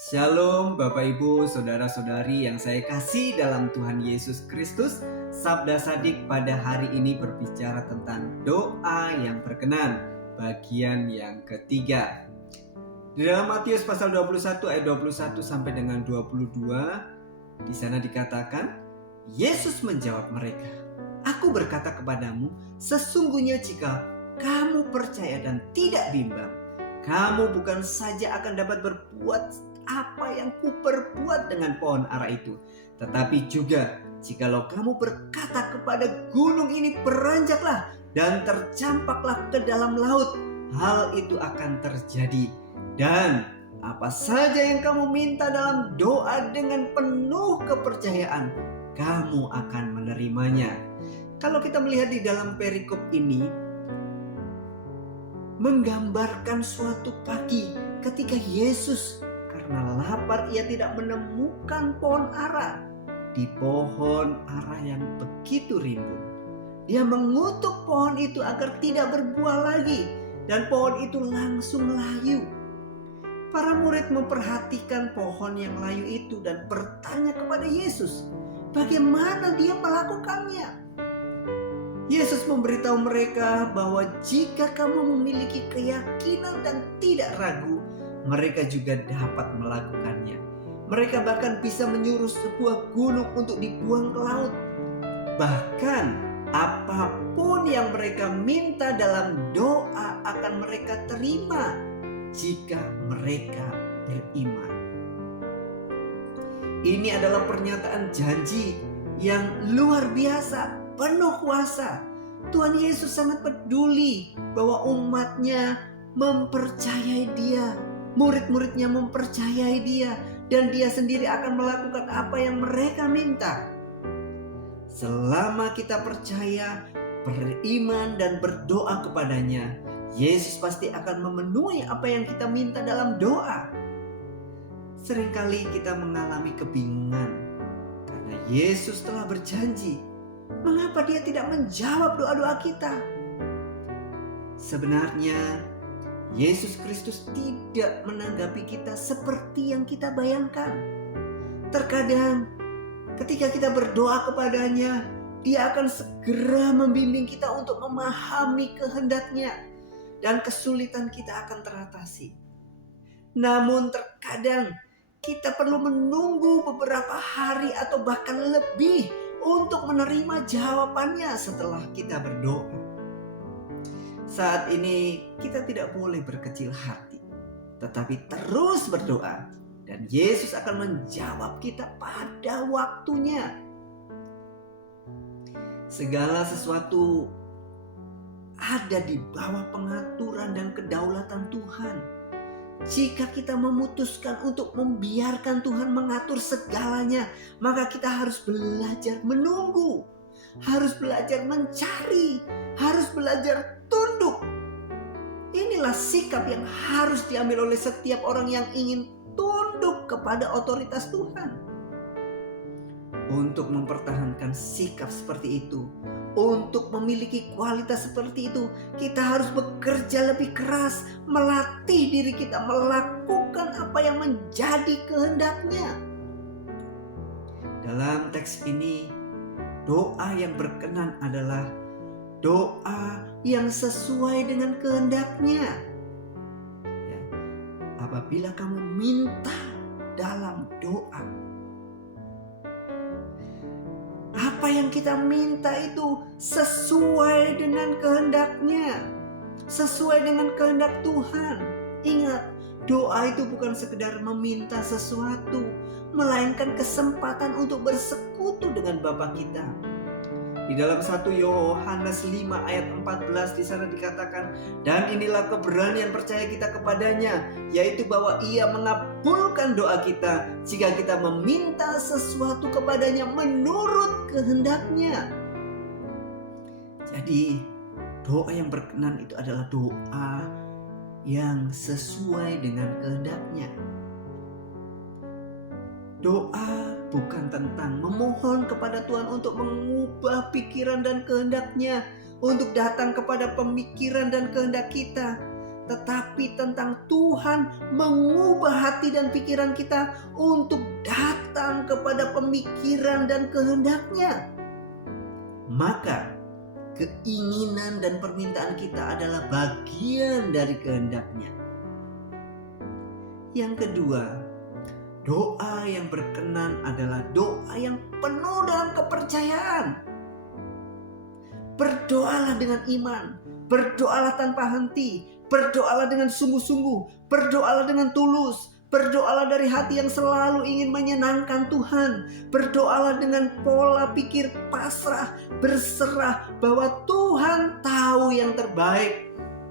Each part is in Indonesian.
Shalom Bapak Ibu, Saudara-saudari yang saya kasih dalam Tuhan Yesus Kristus. Sabda Sadik pada hari ini berbicara tentang doa yang berkenan, bagian yang ketiga. Di dalam Matius pasal 21 ayat 21 sampai dengan 22, di sana dikatakan, Yesus menjawab mereka, "Aku berkata kepadamu, sesungguhnya jika kamu percaya dan tidak bimbang, kamu bukan saja akan dapat berbuat apa yang kuperbuat dengan pohon ara itu, tetapi juga jikalau kamu berkata kepada gunung ini, beranjaklah dan tercampaklah ke dalam laut, hal itu akan terjadi. Dan apa saja yang kamu minta dalam doa dengan penuh kepercayaan, kamu akan menerimanya." Kalau kita melihat di dalam perikop ini, menggambarkan suatu pagi ketika Yesus karena lapar ia tidak menemukan pohon ara. Di pohon ara yang begitu rimbun, dia mengutuk pohon itu agar tidak berbuah lagi, dan pohon itu langsung layu. Para murid memperhatikan pohon yang layu itu dan bertanya kepada Yesus, bagaimana dia melakukannya? Yesus memberitahu mereka bahwa jika kamu memiliki keyakinan dan tidak ragu, mereka juga dapat melakukannya. Mereka bahkan bisa menyuruh sebuah gunung untuk dibuang ke laut. Bahkan apapun yang mereka minta dalam doa akan mereka terima jika mereka beriman. Ini adalah pernyataan janji yang luar biasa, penuh kuasa. Tuhan Yesus sangat peduli bahwa umatnya mempercayai dia, murid-muridnya mempercayai dia, dan dia sendiri akan melakukan apa yang mereka minta. Selama kita percaya, beriman, dan berdoa kepadanya, Yesus pasti akan memenuhi apa yang kita minta dalam doa. Seringkali kita mengalami kebingungan karena Yesus telah berjanji. Mengapa dia tidak menjawab doa-doa kita? Sebenarnya Yesus Kristus tidak menanggapi kita seperti yang kita bayangkan. Terkadang ketika kita berdoa kepadanya, dia akan segera membimbing kita untuk memahami kehendaknya, dan kesulitan kita akan teratasi. Namun terkadang kita perlu menunggu beberapa hari atau bahkan lebih untuk menerima jawabannya setelah kita berdoa. Saat ini kita tidak boleh berkecil hati, tetapi terus berdoa, dan Yesus akan menjawab kita pada waktunya. Segala sesuatu ada di bawah pengaturan dan kedaulatan Tuhan. Jika kita memutuskan untuk membiarkan Tuhan mengatur segalanya, maka kita harus belajar menunggu, harus belajar mencari, harus belajar tunduk. Inilah sikap yang harus diambil oleh setiap orang yang ingin tunduk kepada otoritas Tuhan. Untuk mempertahankan sikap seperti itu, untuk memiliki kualitas seperti itu, kita harus bekerja lebih keras, melatih diri kita melakukan apa yang menjadi kehendaknya. Dalam teks ini, doa yang berkenan adalah doa yang sesuai dengan kehendaknya. Apabila kamu minta dalam doa, apa yang kita minta itu sesuai dengan kehendaknya, sesuai dengan kehendak Tuhan. Ingat, doa itu bukan sekedar meminta sesuatu, melainkan kesempatan untuk bersekutu dengan Bapa kita. Di dalam 1 Yohanes 5 ayat 14 di sana dikatakan, dan inilah keberanian percaya kita kepadanya, yaitu bahwa ia mengabulkan doa kita jika kita meminta sesuatu kepadanya menurut kehendaknya. Jadi doa yang berkenan itu adalah doa yang sesuai dengan kehendaknya. Doa bukan tentang memohon kepada Tuhan untuk mengubah pikiran dan kehendaknya, untuk datang kepada pemikiran dan kehendak kita. tetapi tentang Tuhan mengubah hati dan pikiran kita untuk datang kepada pemikiran dan kehendak-Nya. Maka keinginan dan permintaan kita adalah bagian dari kehendak-Nya. Yang kedua, doa yang berkenan adalah doa yang penuh dengan kepercayaan. Berdoalah dengan iman, berdoalah tanpa henti, berdoalah dengan sungguh-sungguh, berdoalah dengan tulus, berdoalah dari hati yang selalu ingin menyenangkan Tuhan, berdoalah dengan pola pikir pasrah, berserah bahwa Tuhan tahu yang terbaik.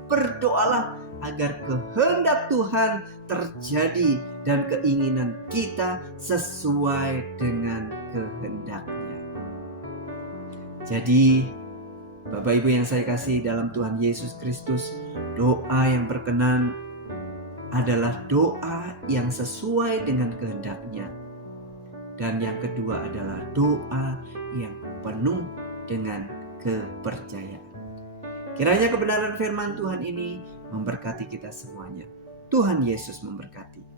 Berdoalah agar kehendak Tuhan terjadi dan keinginan kita sesuai dengan kehendak-Nya. Jadi, Bapak Ibu yang saya kasih dalam Tuhan Yesus Kristus, doa yang berkenan adalah doa yang sesuai dengan kehendak-Nya. Dan yang kedua adalah doa yang penuh dengan kepercayaan. Kiranya kebenaran firman Tuhan ini memberkati kita semuanya. Tuhan Yesus memberkati.